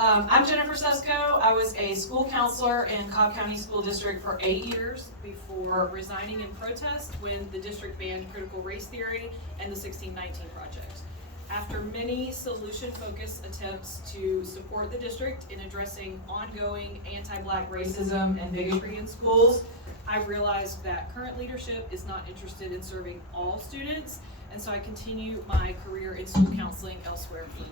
I'm Jennifer Sesko. I was a school counselor in Cobb County School District for 8 years before resigning in protest when the district banned critical race theory and the 1619 Project. After many solution-focused attempts to support the district in addressing ongoing anti-Black racism and bigotry in schools, I realized that current leadership is not interested in serving all students, and so I continue my career in school counseling elsewhere for now.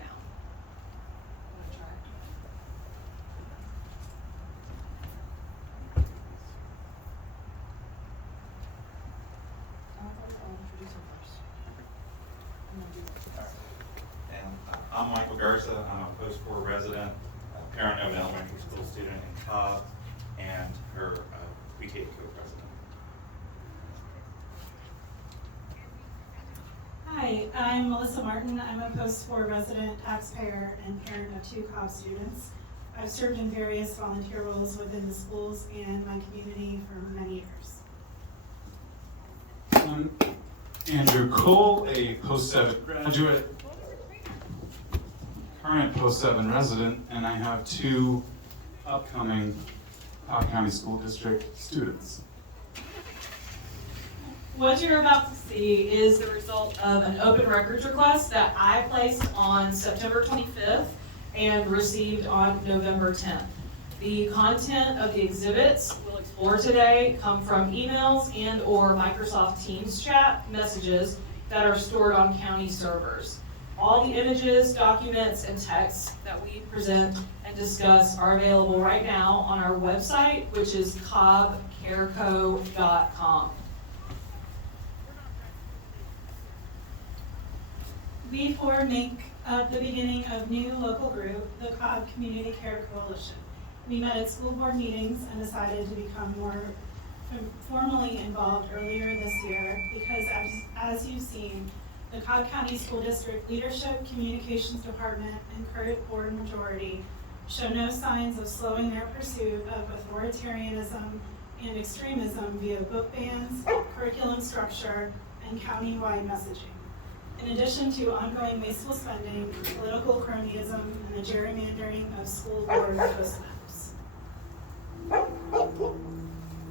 I'm Michael Garza. I'm a Post 4 resident, parent of an elementary school student in Cobb, and her PTA co-president. Hi, I'm Melissa Martin. I'm a Post 4 resident, taxpayer, and parent of 2 Cobb students. I've served in various volunteer roles within the schools and my community for many years. I'm Andrew Cole, a Post 7 graduate, current Post 7 resident, and I have 2 upcoming Cobb County School District students. What you're about to see is the result of an open records request that I placed on September 25th and received on November 10th. The content of the exhibits we'll explore today come from emails and or Microsoft Teams chat messages that are stored on county servers. All the images, documents, and texts that we present and discuss are available right now on our website, which is cobbcareco.com. We 4 make the beginning of new local group, the Cobb Community Care Coalition. We met at school board meetings and decided to become more formally involved earlier this year because, as you've seen, the Cobb County School District Leadership, Communications Department, and current board majority show no signs of slowing their pursuit of authoritarianism and extremism via book bans, curriculum structure, and county-wide messaging. In addition to ongoing wasteful spending, political cronyism, and the gerrymandering of school board post maps.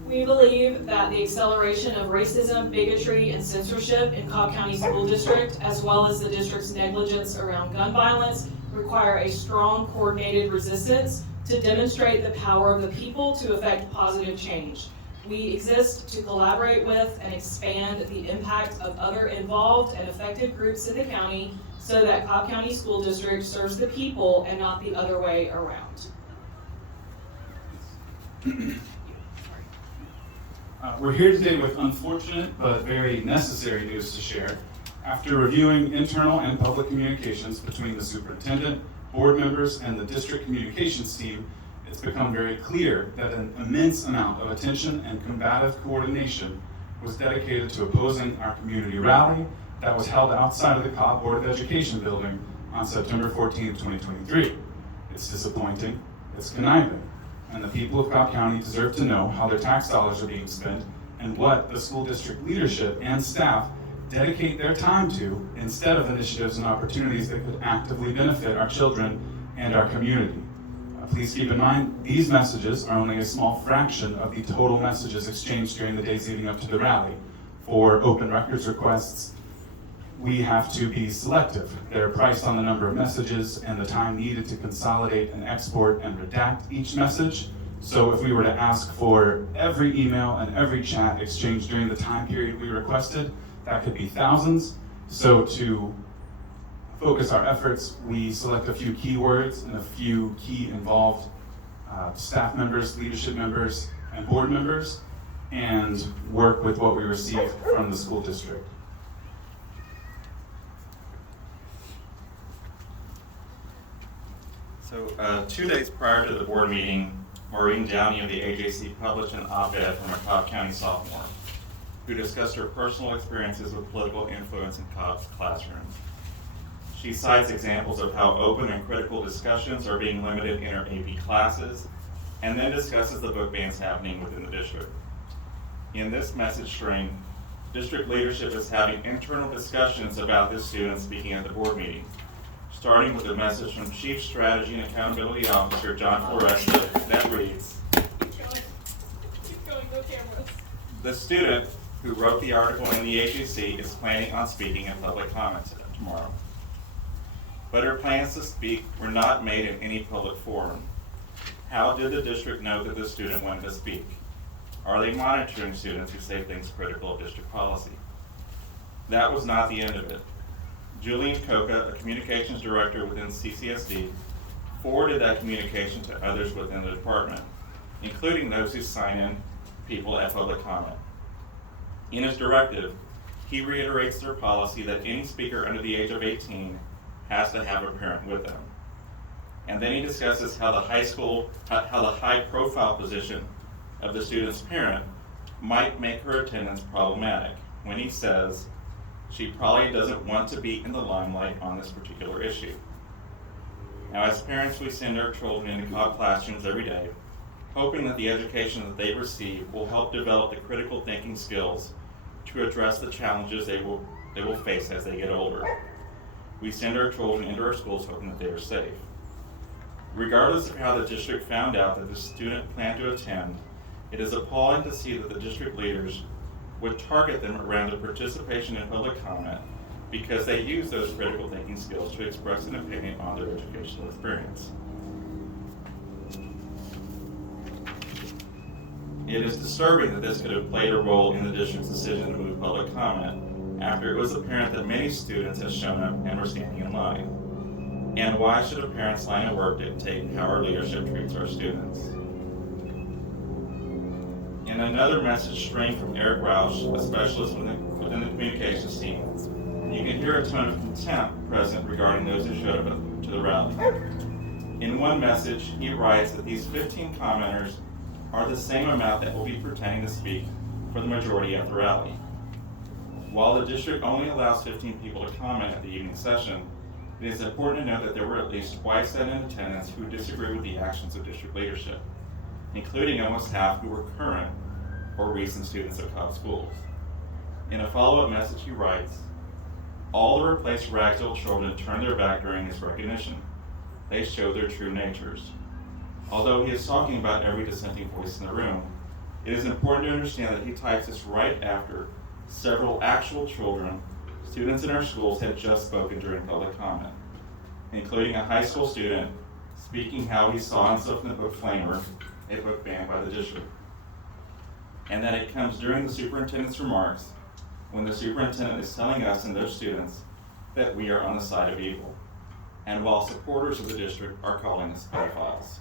We believe that the acceleration of racism, bigotry, and censorship in Cobb County School District, as well as the district's negligence around gun violence, require a strong, coordinated resistance to demonstrate the power of the people to effect positive change. We exist to collaborate with and expand the impact of other involved and affected groups in the county so that Cobb County School District serves the people and not the other way around. We're here today with unfortunate but very necessary news to share. After reviewing internal and public communications between the superintendent, board members, and the district communications team, it's become very clear that an immense amount of attention and combative coordination was dedicated to opposing our community rally that was held outside of the Cobb Board of Education building on September 14, 2023. It's disappointing, it's conniving, and the people of Cobb County deserve to know how their tax dollars are being spent and what the school district leadership and staff dedicate their time to instead of initiatives and opportunities that could actively benefit our children and our community. Please keep in mind, these messages are only a small fraction of the total messages exchanged during the days leading up to the rally. For open records requests, we have to be selective. They're priced on the number of messages and the time needed to consolidate and export and redact each message. So if we were to ask for every email and every chat exchanged during the time period we requested, that could be thousands. So to focus our efforts, we select a few keywords and a few key involved staff members, leadership members, and board members, and work with what we receive from the school district. So 2 days prior to the board meeting, Maureen Downey of the AJC published an op-ed from a Cobb County sophomore who discussed her personal experiences with political influence in Cobb's classrooms. She cites examples of how open and critical discussions are being limited in her AP classes, and then discusses the book bans happening within the district. In this message string, district leadership is having internal discussions about this student speaking at the board meeting. starting with a message from Chief Strategy and Accountability Officer John Floresta that reads, Keep going, no cameras. "The student who wrote the article in the AJC is planning on speaking in public comment tomorrow. But her plans to speak were not made in any public forum. How did the district know that the student wanted to speak? Are they monitoring students who say things critical of district policy?" That was not the end of it. Julian Coca, a communications director within CCSD, forwarded that communication to others within the department, including those who sign in people at public comment. In his directive, he reiterates their policy that any speaker under the age of 18 has to have a parent with them. And then he discusses how the high-profile position of the student's parent might make her attendance problematic when he says she probably doesn't want to be in the limelight on this particular issue. Now, as parents, we send our children into Cobb classrooms every day, hoping that the education that they receive will help develop the critical thinking skills to address the challenges they will face as they get older. We send our children into our schools hoping that they are safe. Regardless of how the district found out that the student planned to attend, it is appalling to see that the district leaders would target them around their participation in public comment because they use those critical thinking skills to express an opinion on their educational experience. It is disturbing that this could have played a role in the district's decision to move public comment after it was apparent that many students had shown up and were standing in line. And why should a parent's line of work dictate how our leadership treats our students? In another message streamed from Eric Roush, a specialist within the communications team, you can hear a tone of contempt present regarding those who showed up to the rally. In one message, he writes that these 15 commenters are the same amount that will be pretending to speak for the majority at the rally. While the district only allows 15 people to comment at the evening session, it is important to note that there were at least twice that in attendance who disagree with the actions of district leadership, including almost half who were current or recent students of Cobb schools. In a follow-up message, he writes, "All the replaced Ragsdale children turned their back during this recognition. They show their true natures." Although he is talking about every dissenting voice in the room, it is important to understand that he types this right after several actual children, students in our schools, had just spoken during public comment, including a high school student speaking how he saw himself in the book Flamer, a book banned by the district. And that it comes during the superintendent's remarks when the superintendent is telling us and those students that we are on the side of evil, and while supporters of the district are calling us pedophiles.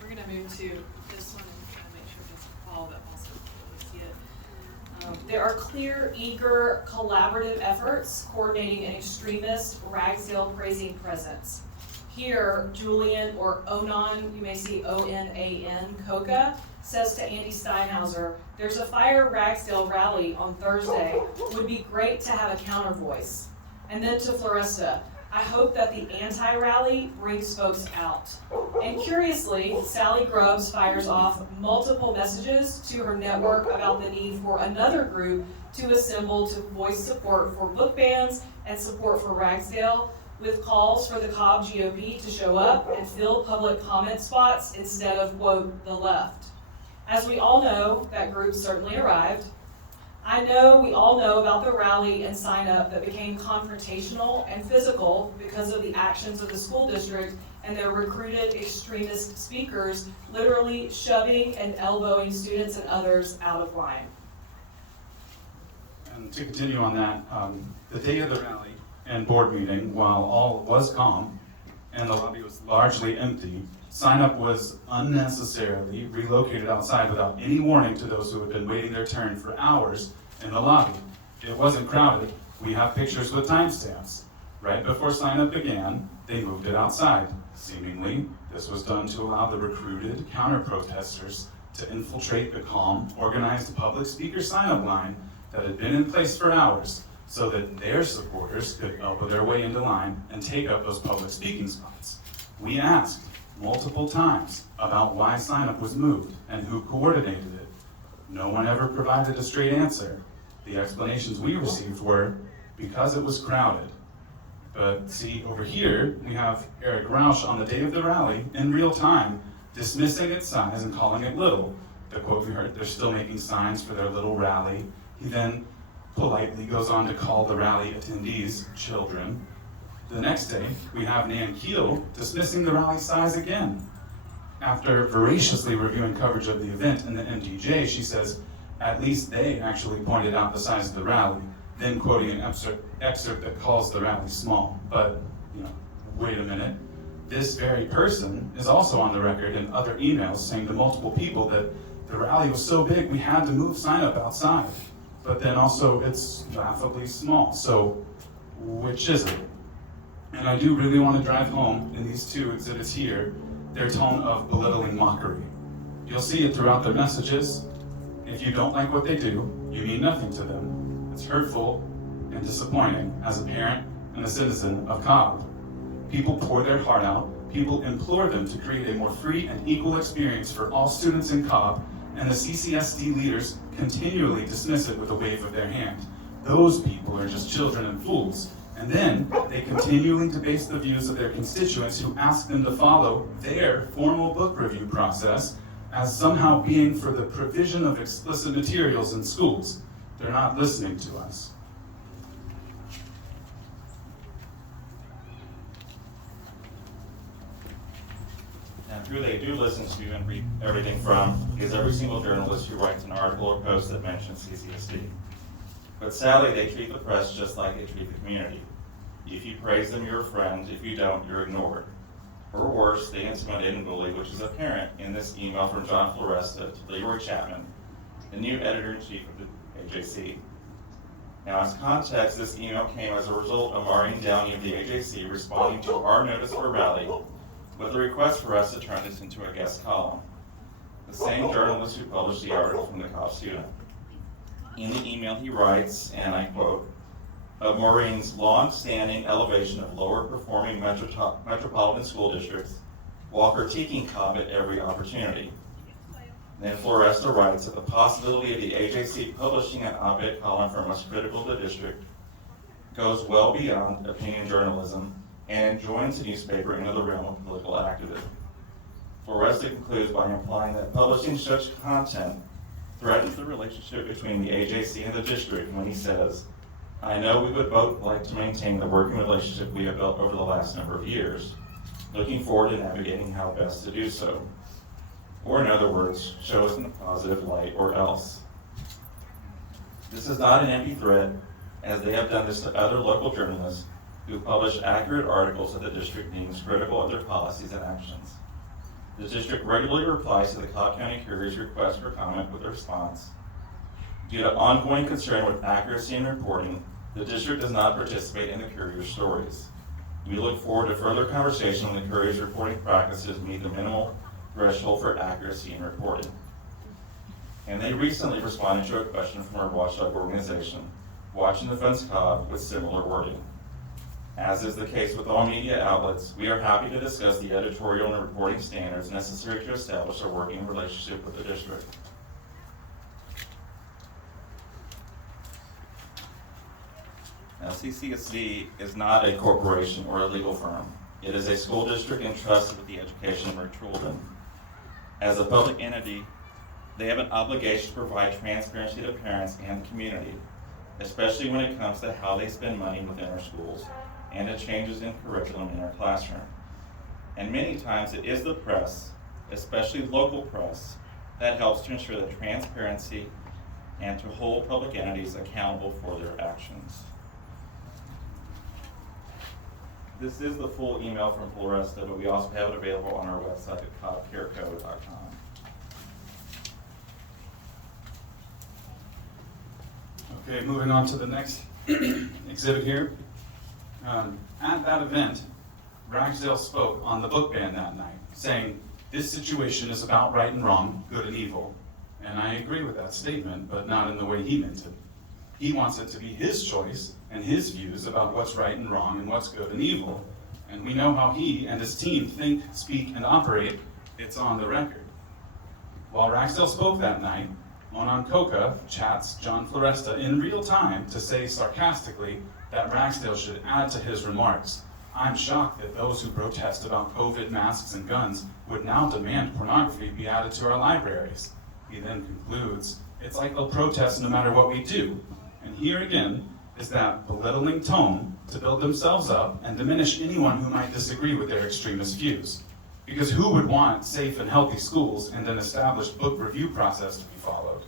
We're gonna move to this one and make sure it doesn't fall, but also see it. There are clear, eager, collaborative efforts coordinating an extremist Ragsdale praising presence. Here, Julian, or Onan, you may see O-N-A-N, Coca, says to Andy Steinhauser, "There's a Fire Ragsdale rally on Thursday. Would be great to have a counter voice." And then to Floresta, "I hope that the anti-rally brings folks out." And curiously, Sally Grubbs fires off multiple messages to her network about the need for another group to assemble to voice support for book bans and support for Ragsdale, with calls for the Cobb GOP to show up and fill public comment spots instead of, quote, the left. As we all know, that group certainly arrived. I know we all know about the rally and sign up that became confrontational and physical because of the actions of the school district and their recruited extremist speakers literally shoving and elbowing students and others out of line. And to continue on that, the day of the rally and board meeting, while all was calm and the lobby was largely empty, sign-up was unnecessarily relocated outside without any warning to those who had been waiting their turn for hours in the lobby. It wasn't crowded. We have pictures with timestamps. Right before sign-up began, they moved it outside. Seemingly, this was done to allow the recruited counter-protesters to infiltrate the calm, organized public speaker sign-up line that had been in place for hours, so that their supporters could elbow their way into line and take up those public speaking spots. We asked multiple times about why sign-up was moved and who coordinated it. No one ever provided a straight answer. The explanations we received were because it was crowded. But see, over here, we have Eric Rausch on the day of the rally, in real time, dismissing its size and calling it little. The quote we heard, they're still making signs for their little rally. He then politely goes on to call the rally attendees children. The next day, we have Nan Keel dismissing the rally size again. After voraciously reviewing coverage of the event in the MDJ, she says, at least they actually pointed out the size of the rally, then quoting an excerpt that calls the rally small. But, wait a minute. This very person is also on the record in other emails saying to multiple people that the rally was so big we had to move sign up outside. But then also it's laughably small. So which is it? And I do really want to drive home in these two exhibits here their tone of belittling mockery. You'll see it throughout their messages. If you don't like what they do, you mean nothing to them. It's hurtful and disappointing as a parent and a citizen of Cobb. People pour their heart out. People implore them to create a more free and equal experience for all students in Cobb, and the CCSD leaders continually dismiss it with a wave of their hand. Those people are just children and fools. And then they continually debase the views of their constituents who ask them to follow their formal book review process as somehow being for the provision of explicit materials in schools. They're not listening to us. And who they do listen to and read everything from is every single journalist who writes an article or post that mentions CCSD. But sadly, they treat the press just like they treat the community. If you praise them, you're a friend. If you don't, you're ignored. Or worse, they intimidate and bully, which is apparent in this email from John Floresta to Leroy Chapman, the new editor-in-chief of the AJC. Now, as context, this email came as a result of Maureen Downey of the AJC responding to our notice for rally with a request for us to turn this into a guest column. The same journalist who published the article from the Cobb student. In the email he writes, and I quote, of Maureen's long-standing elevation of lower-performing metropolitan school districts while critiquing Cobb at every opportunity. Then Floresta writes that the possibility of the AJC publishing an op-ed column from us critical of the district goes well beyond opinion journalism and joins the newspaper into the realm of political activism. Floresta concludes by implying that publishing such content threatens the relationship between the AJC and the district when he says, I know we would both like to maintain the working relationship we have built over the last number of years, looking forward to navigating how best to do so. Or in other words, show us in a positive light or else. This is not an empty threat, as they have done this to other local journalists who publish accurate articles that the district deems critical of their policies and actions. The district regularly replies to the Cobb County Courier's request for comment with a response. Due to ongoing concern with accuracy in reporting, the district does not participate in the Courier's stories. We look forward to further conversation when the Courier's reporting practices meet the minimal threshold for accuracy in reporting. And they recently responded to a question from our watchdog organization, Watching the Fence Cobb, with similar wording. As is the case with all media outlets, we are happy to discuss the editorial and reporting standards necessary to establish a working relationship with the district. Now, CCSD is not a corporation or a legal firm. It is a school district entrusted with the education of our children. As a public entity, they have an obligation to provide transparency to parents and the community, especially when it comes to how they spend money within our schools and the changes in curriculum in our classroom. And many times it is the press, especially local press, that helps to ensure the transparency and to hold public entities accountable for their actions. This is the full email from Floresta, but we also have it available on our website at cobbcareco.com. Okay, moving on to the next exhibit here. At that event, Ragsdale spoke on the book ban that night, saying, this situation is about right and wrong, good and evil. And I agree with that statement, but not in the way he meant it. He wants it to be his choice and his views about what's right and wrong and what's good and evil. And we know how he and his team think, speak, and operate. It's on the record. While Ragsdale spoke that night, Ononcoca chats John Floresta in real time to say sarcastically that Ragsdale should add to his remarks, "I'm shocked that those who protest about COVID masks and guns would now demand pornography be added to our libraries." He then concludes, "It's like they'll protest no matter what we do." And here again is that belittling tone to build themselves up and diminish anyone who might disagree with their extremist views. Because who would want safe and healthy schools and an established book review process to be followed?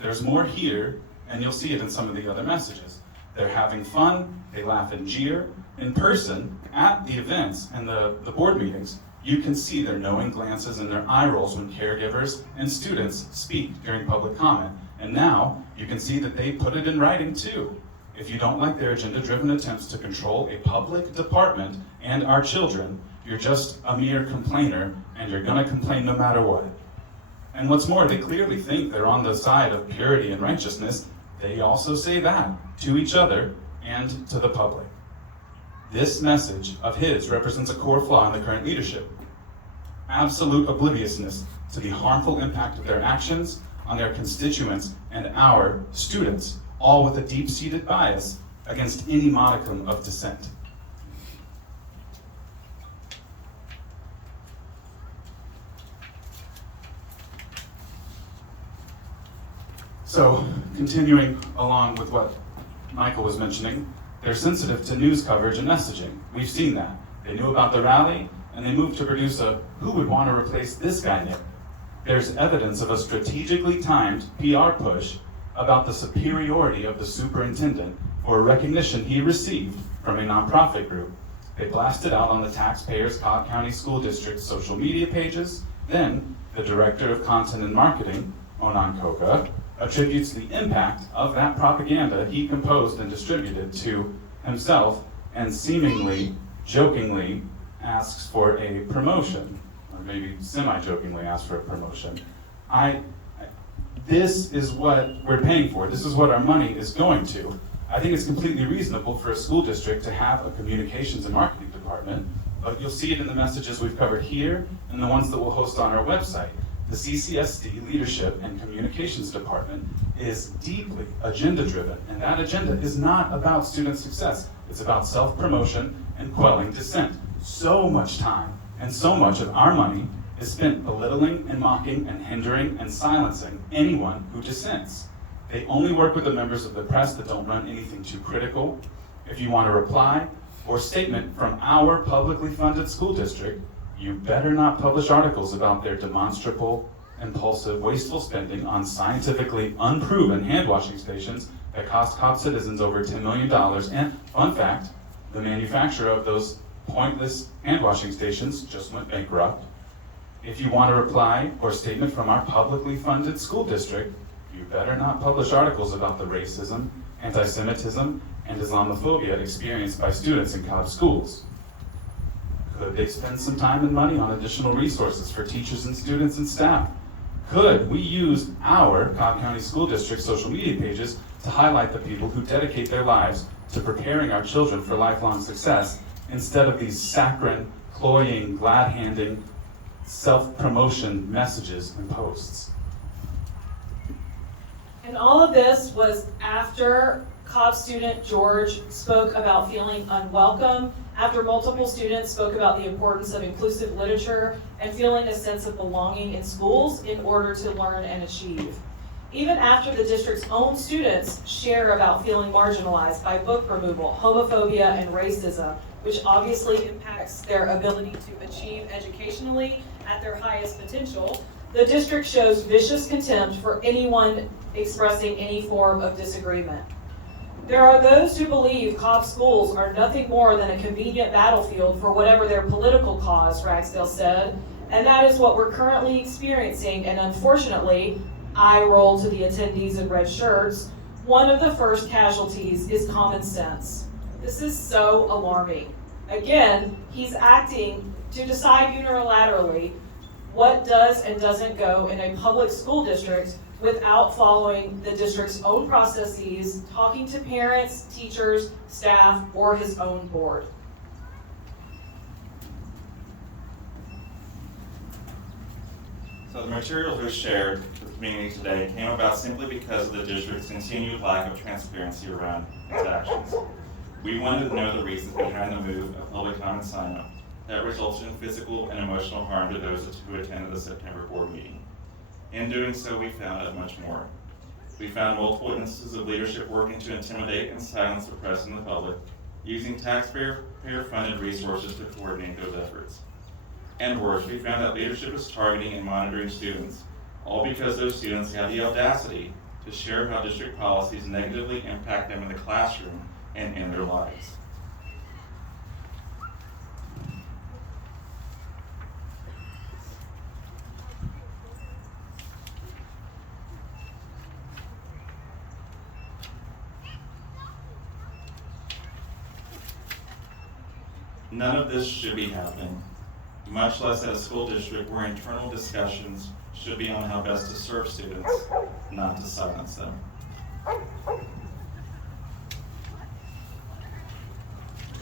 There's more here, and you'll see it in some of the other messages. They're having fun, they laugh and jeer. In person, at the events and the board meetings, you can see their knowing glances and their eye rolls when caregivers and students speak during public comment. And now, you can see that they put it in writing too. If you don't like their agenda-driven attempts to control a public department and our children, you're just a mere complainer, and you're gonna complain no matter what. And what's more, they clearly think they're on the side of purity and righteousness. They also say that to each other and to the public. This message of his represents a core flaw in the current leadership. Absolute obliviousness to the harmful impact of their actions on their constituents and our students, all with a deep-seated bias against any modicum of dissent. So, continuing along with what Michael was mentioning, they're sensitive to news coverage and messaging. We've seen that. They knew about the rally, and they moved to produce a "who would want to replace this guy" nip. There's evidence of a strategically timed PR push about the superiority of the superintendent for a recognition he received from a nonprofit group. They blasted out on the taxpayers' Cobb County School District's social media pages. Then, the director of content and marketing, Ononcoca, attributes the impact of that propaganda he composed and distributed to himself, and seemingly, jokingly, asks for a promotion, or maybe semi-jokingly asks for a promotion. This is what we're paying for. This is what our money is going to. I think it's completely reasonable for a school district to have a communications and marketing department, but you'll see it in the messages we've covered here and the ones that we'll host on our website. The CCSD Leadership and Communications Department is deeply agenda-driven, and that agenda is not about student success. It's about self-promotion and quelling dissent. So much time and so much of our money is spent belittling and mocking and hindering and silencing anyone who dissents. They only work with the members of the press that don't run anything too critical. If you want a reply or statement from our publicly funded school district, you better not publish articles about their demonstrable, impulsive, wasteful spending on scientifically unproven hand-washing stations that cost Cobb citizens over $10 million. And, fun fact, the manufacturer of those pointless hand-washing stations just went bankrupt. If you want a reply or statement from our publicly funded school district, you better not publish articles about the racism, anti-Semitism, and Islamophobia experienced by students in Cobb schools. Could they spend some time and money on additional resources for teachers and students and staff? Could we use our Cobb County School District social media pages to highlight the people who dedicate their lives to preparing our children for lifelong success, instead of these saccharine, cloying, glad-handing, self-promotion messages and posts? And all of this was after Cobb student George spoke about feeling unwelcome, after multiple students spoke about the importance of inclusive literature and feeling a sense of belonging in schools in order to learn and achieve. Even after the district's own students share about feeling marginalized by book removal, homophobia, and racism, which obviously impacts their ability to achieve educationally at their highest potential, the district shows vicious contempt for anyone expressing any form of disagreement. There are those who believe Cobb schools are nothing more than a convenient battlefield for whatever their political cause, Ragsdale said, and that is what we're currently experiencing, and unfortunately, I roll to the attendees in red shirts, one of the first casualties is common sense. This is so alarming. Again, he's acting to decide unilaterally what does and doesn't go in a public school district without following the district's own processes, talking to parents, teachers, staff, or his own board. So The materials we shared with the community today came about simply because of the district's continued lack of transparency around its actions. We wanted to know the reasons behind the move of public comment sign-up that resulted in physical and emotional harm to those who attended the September board meeting. In doing so, we found out much more. We found multiple instances of leadership working to intimidate and silence the press and the public, using taxpayer-funded resources to coordinate those efforts. And worse, we found that leadership is targeting and monitoring students, all because those students have the audacity to share how district policies negatively impact them in the classroom and in their lives. None of this should be happening, much less at a school district where internal discussions should be on how best to serve students, not to silence them.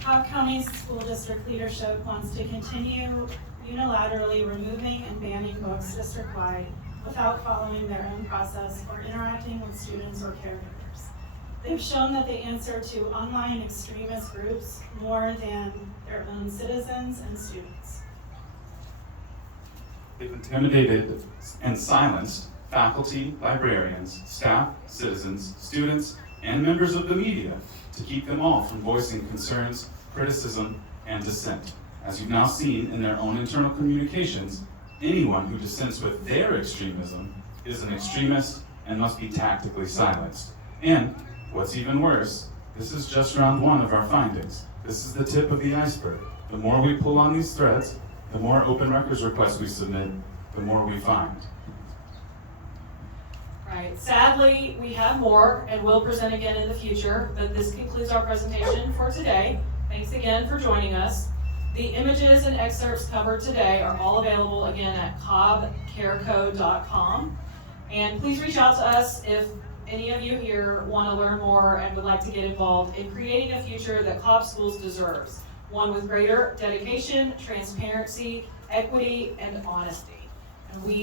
Cobb County School District leadership wants to continue unilaterally removing and banning books district-wide without following their own process or interacting with students or caregivers. They've shown that they answer to online extremist groups more than their own citizens and students. They've intimidated and silenced faculty, librarians, staff, citizens, students, and members of the media to keep them all from voicing concerns, criticism, and dissent. As you've now seen in their own internal communications, anyone who dissents with their extremism is an extremist and must be tactically silenced. And what's even worse, this is just round one of our findings. This is the tip of the iceberg. The more we pull on these threads, the more open records requests we submit, the more we find. Right, sadly, we have more and will present again in the future, but this concludes our presentation for today. Thanks again for joining us. The images and excerpts covered today are all available again at cobbcareco.com. And please reach out to us if any of you here want to learn more and would like to get involved in creating a future that Cobb Schools deserves. One with greater dedication, transparency, equity, and honesty. And we